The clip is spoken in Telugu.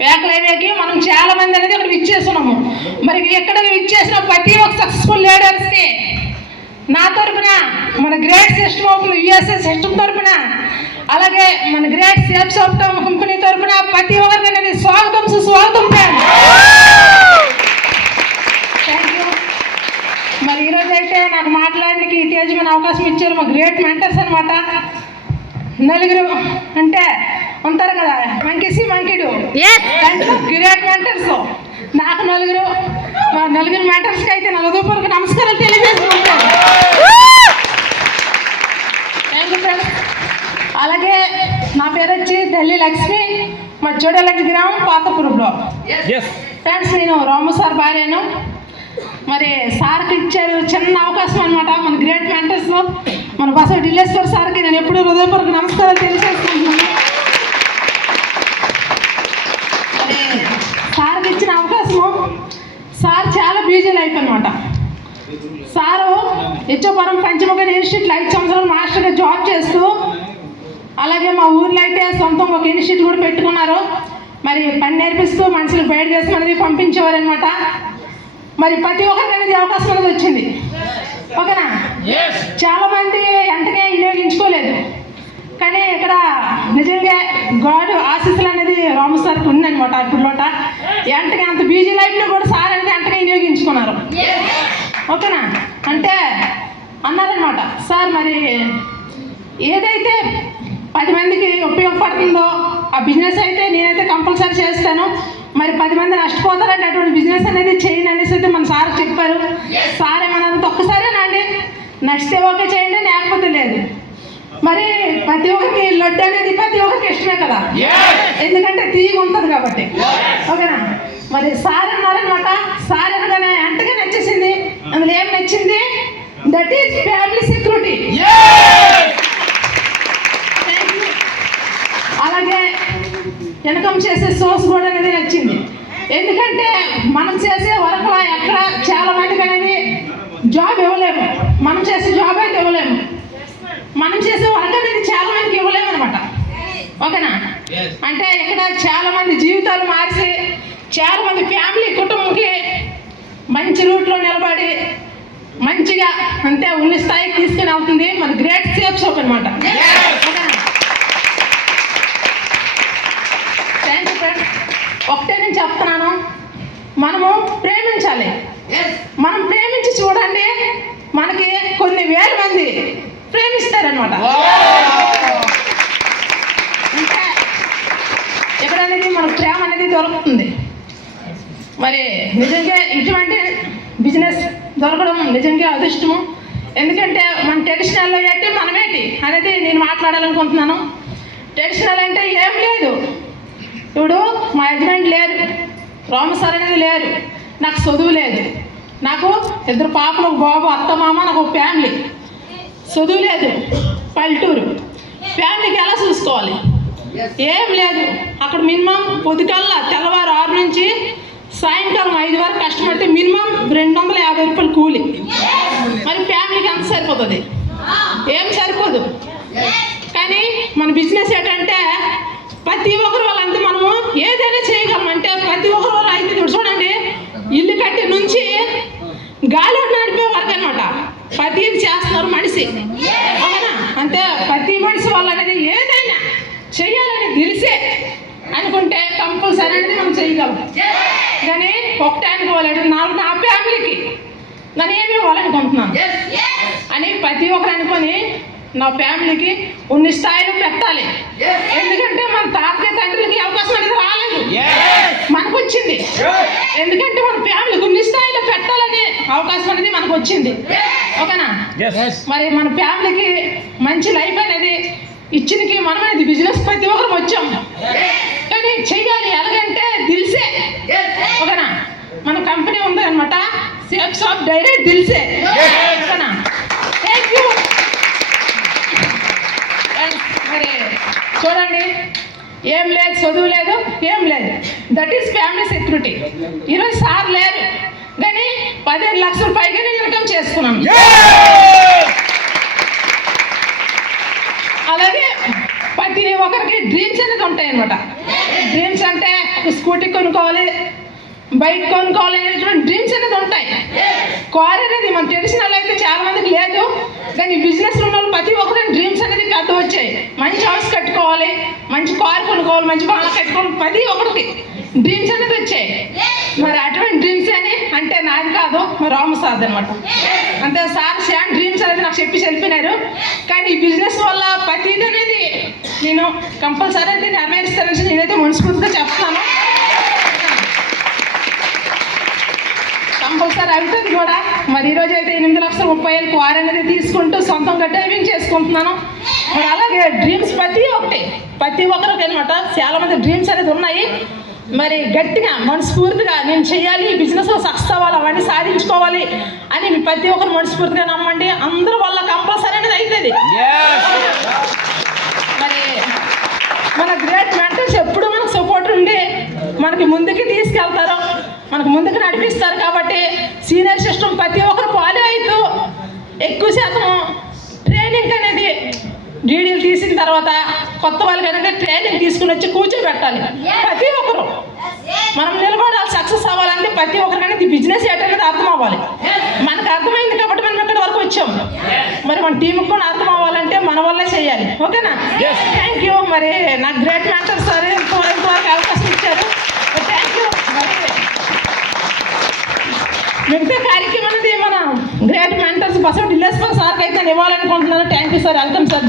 వేకల హైవేకి మనం చాలా మంది అనేది ఇక్కడ విచ్చేస్తున్నాము. మరి ఎక్కడ విచ్చేసిన ప్రతి ఒక్క సక్సెస్ఫుల్ లీడర్స్కి నా తరఫున, మన grade system of USA system తరఫున, అలాగే మన గ్రేట్ సేఫ్ సాఫ్ట్వేర్ కంపెనీ తరఫున ప్రతి ఒక్కరికి అనేది స్వాగతం, సుస్వాగతం. Thank you. మరి ఈరోజు అయితే నాకు మాట్లాడడానికి తేజమైన అవకాశం ఇచ్చారు మా గ్రేట్ మెంటర్స్ అనమాట. నలుగురు అంటే ఉంటారు కదా, మంకిసి మంకిడు, దాంట్లో గ్రేట్ మెంటర్స్. నాకు నలుగురు మెంటర్స్కి అయితే నా హృదయపూర్వక నమస్కారాలు తెలియజేసుకుంటాను. అలాగే నా పేరు వచ్చి ఢిల్లీ లక్ష్మి, మా చోడలంజ గ్రామం పాతపురంలో. ఫ్రెండ్స్, నేను రాము సార్ భార్యను. మరి సార్కి ఇచ్చారు చిన్న అవకాశం అనమాట. మన గ్రేట్ మెంటర్స్లో మన బసవ ఢిల్లేశ్వర్ సార్కి నేను ఎప్పుడూ హృదయపూర్వక నమస్కారాలు తెలియజేసుకుంటున్నాను. మరి సార్కి ఇచ్చిన అవకాశము, సార్ చాలా బిజీ లైఫ్ అనమాట. సారు హెచ్ఓపురం పంచముఖ ఇన్స్టిట్యూట్లో 5 సంవత్సరాలు మాస్టర్గా జాబ్ చేస్తూ, అలాగే మా ఊర్లో అయితే సొంతం ఒక ఇన్స్టిట్యూట్ కూడా పెట్టుకున్నారు. మరి పని నేర్పిస్తూ మనుషులకు బయట చేసి అనేది పంపించేవారు అనమాట. మరి ప్రతి ఒక్కరికి అనేది అవకాశం అనేది వచ్చింది. ఓకేనా? చాలా మంది వెంటనే వినియోగించుకోలేదు. కానీ ఇక్కడ నిజంగా గాడ్ ఆశీస్సులు అనేది రాము సార్కి ఉందనమాట. ఇప్పుడులోట వెంటనే అంత బిజీ లైఫ్లో కూడా సార్ అనేది వెంటనే వినియోగించుకున్నారు. ఓకేనా? అంటే అన్నారనమాట, సార్ మరి ఏదైతే 10 మందికి ఉపయోగపడుతుందో ఆ బిజినెస్ అయితే నేనైతే కంపల్సరీ చేస్తాను. మరి 10 మంది నష్టపోతారంటే అటువంటి బిజినెస్ అనేది చేయను అనేసి అయితే మన సార్ చెప్పారు. సార్ ఏమన్నారంటే ఒక్కసారేనండి, నచ్చితే ఓకే చేయండి, లేకపోతే లేదు. మరి ప్రతి ఒక్కరికి లడ్డు అనేది ప్రతి ఒక్కరికి ఇష్టమే కదా, ఎందుకంటే తీగ ఉంటుంది కాబట్టి. ఓకేనా? మరి సార్ అన్నారనమాట. సార్ అనగానే అంతగా నచ్చేసింది. అందులో ఏం నచ్చింది? That is family security. అలాగే ఇన్కమ్ చేసే సోర్స్ కూడా అనేది నచ్చింది. ఎందుకంటే మనం చేసే వర్క్లో ఎక్కడ చాలా మందికి అనేది జాబ్ ఇవ్వలేము. మనం చేసే జాబ్ అయితే ఇవ్వలేము. మనం చేసే వర్క్ అనేది చాలా మందికి ఇవ్వలేము అనమాట. ఓకేనా? అంటే ఇక్కడ చాలా మంది జీవితాలు మార్చి చాలా మంది ఫ్యామిలీ కుటుంబంకి మంచి రూట్లో నిలబడి మంచిగా అంతే ఉన్న స్థాయికి తీసుకుని వెళ్తుంది మన గ్రేట్ సేఫ్ సోప్ అనమాట. ఒకటే నేను చెప్తున్నాను, మనము ప్రేమించాలి. మనం ప్రేమించి చూడండి, మనకి కొన్ని వేల మంది ప్రేమిస్తారనమాట. అంటే ఇక్కడ అనేది మన ప్రేమ అనేది దొరుకుతుంది. మరి నిజంగా ఇటువంటి బిజినెస్ దొరకడం నిజంగా అదృష్టము. ఎందుకంటే మన ట్రెడిషనల్లో ఏంటి మనమేంటి అనేది నేను మాట్లాడాలనుకుంటున్నాను. ట్రెడిషనల్ అంటే ఏం లేదు. ఇప్పుడు మా హస్బెండ్ లేరు, రాము సార్ అనేది లేరు, నాకు చదువు లేదు, నాకు 2 పాపలు, ఒక బాబు, అత్త మామ, నాకు ఒక ఫ్యామిలీ. చదువు లేదు, పల్లెటూరు, ఫ్యామిలీకి ఎలా చూసుకోవాలి? ఏం లేదు. అక్కడ మినిమం పొద్దుకల్లా తెల్లవారు 6 నుంచి సాయంకాలం 5 వరకు కష్టపడితే మినిమం 250 రూపాయలు కూలి. మరి ఫ్యామిలీకి ఎంత సరిపోతుంది? ఏం సరిపోదు. కానీ మన బిజినెస్ ఏంటంటే ప్రతి ఒక్కరు వాళ్ళంతా మనము ఏదైనా చేయగలం. అంటే ప్రతి ఒక్కరు వాళ్ళు అయితే చూడండి, ఇల్లు కట్టి నుంచి గాలి నడిపే వరకు అనమాట ప్రతిది చేస్తున్నారు మనిషి. అవునా? అంటే ప్రతి మనిషి వాళ్ళు అనేది ఏదైనా చెయ్యాలని తెలిసే అనుకుంటే కంపల్సరీ అనేది మనం చేయగలం. కానీ ఒకటే అనుకోవాలి, నా ఫ్యామిలీకి నన్ను ఏమి ఇవ్వాలనుకుంటున్నాను అని ప్రతి ఒక్కరు అనుకొని నా ఫ్యామిలీకి ఉన్ని స్థాయిలో పెట్టాలి. ఎందుకంటే మన తాతయ్య తండ్రులకి అవకాశం అనేది రాలేదు, మనకు వచ్చింది. ఎందుకంటే మన ఫ్యామిలీకి ఉన్ని స్థాయిలో పెట్టాలనే అవకాశం అనేది మనకు వచ్చింది. ఓకేనా? మరి మన ఫ్యామిలీకి మంచి లైఫ్ అనేది ఇచ్చినకి మనం అనేది బిజినెస్ ప్రతి ఒక్కరు వచ్చాం. కానీ చెయ్యాలి ఎలాగంటే దిల్సే. ఓకేనా? మన కంపెనీ ఉంది అనమాట, సేఫ్ షాప్ డైరెక్ట్ దిల్సే. ఓకేనా? Thank you. మరి చూడండి, ఏం లేదు, చదువు లేదు, ఏం లేదు. That is family security. ఈరోజు సార్ లేరు కానీ 15 లక్షల పైగా నేను ఇన్కమ్ చేసుకున్నాను. అలాగే ప్రతి ఒక్కరికి డ్రీమ్స్ అనేది ఉంటాయి అనమాట. డ్రీమ్స్ అంటే స్కూటీ కొనుక్కోవాలి, బైక్ కొనుక్కోవాలి అనేటువంటి డ్రీమ్స్ అనేది ఉంటాయి. కార్ అనేది మన ట్రెడిషనల్ అయితే చాలా మందికి లేదు, కానీ బిజినెస్ ఉన్న వాళ్ళు ప్రతి ఒక్కరి డ్రీమ్స్ అనేది పెద్ద వచ్చాయి. మంచి హౌస్ కట్టుకోవాలి, మంచి కార్ కొనుక్కోవాలి, మంచి బాగా కట్టుకోవాలి, ప్రతి ఒక్కరికి డ్రీమ్స్ అనేది వచ్చాయి. మరి అటువంటి డ్రీమ్స్ అని అంటే నాది కాదు, మరి రాము సార్ అనమాట. అంతే సార్ శాన్ డ్రీమ్స్ అనేది నాకు చెప్పి వెళ్ళిపోయినారు. కానీ ఈ బిజినెస్ వల్ల ప్రతిదీ అనేది నేను కంపల్సరీ అయితే నెరవేరుస్తానని నేనైతే మనస్ఫూర్తిగా చెప్తాను. కంపల్సరీ అవుతుంది కూడా. మరి ఈరోజు అయితే 8,30,000 కార్ అనేది తీసుకుంటూ సొంతంగా డ్రైవింగ్ చేసుకుంటున్నాను. మరి అలాగే డ్రీమ్స్ ప్రతి ఒక్కరికి అనమాట చాలా మంది డ్రీమ్స్ అనేది ఉన్నాయి. మరి గట్టిగా మనస్ఫూర్తిగా నేను చేయాలి, బిజినెస్లో సక్సెస్ అవ్వాలి, అవన్నీ సాధించుకోవాలి అని ప్రతి ఒక్కరు మనస్ఫూర్తిగా నమ్మండి. అందరూ వల్ల కంపల్సరీ అనేది అవుతుంది. మరి మన గ్రేట్ మెంటర్స్ ఎప్పుడు మనకు సపోర్ట్ ఉండి మనకి ముందుకి తీసుకెళ్తారు, మనకు ముందుకు నడిపిస్తారు. కాబట్టి సీనియర్ సిస్టమ్ ప్రతి ఒక్కరు ఫాలో అవుతూ ఎక్కువ శాతం ట్రైనింగ్ అనేది డీడీలు తీసిన తర్వాత కొత్త వాళ్ళకి అనేది ట్రైనింగ్ తీసుకుని వచ్చి కూర్చోబెట్టాలి. ప్రతి ఒక్కరు మనం నిలబడాలి, సక్సెస్ అవ్వాలంటే ప్రతి ఒక్కరికనేది బిజినెస్ ఏంటనేది అర్థం అవ్వాలి. మనకు అర్థమైంది కాబట్టి మనం ఇక్కడి వరకు వచ్చాం. మరి మన టీంకి కూడా అర్థం అవ్వాలంటే మన వల్లే చేయాలి. ఓకేనా? Thank you. మరి నాకు గ్రేట్ మెంటర్ సార్ ఇంతవరకు అవకాశం ఇచ్చారు. Thank you. మరి మిగతా కార్యక్రమం అనేది మన గ్రేట్ మెంటర్స్ బసవ ఢిల్లేశ్వర్ సార్కి అయితే నేను ఇవ్వాలనుకుంటున్నాను. Thank you sir. Welcome sir.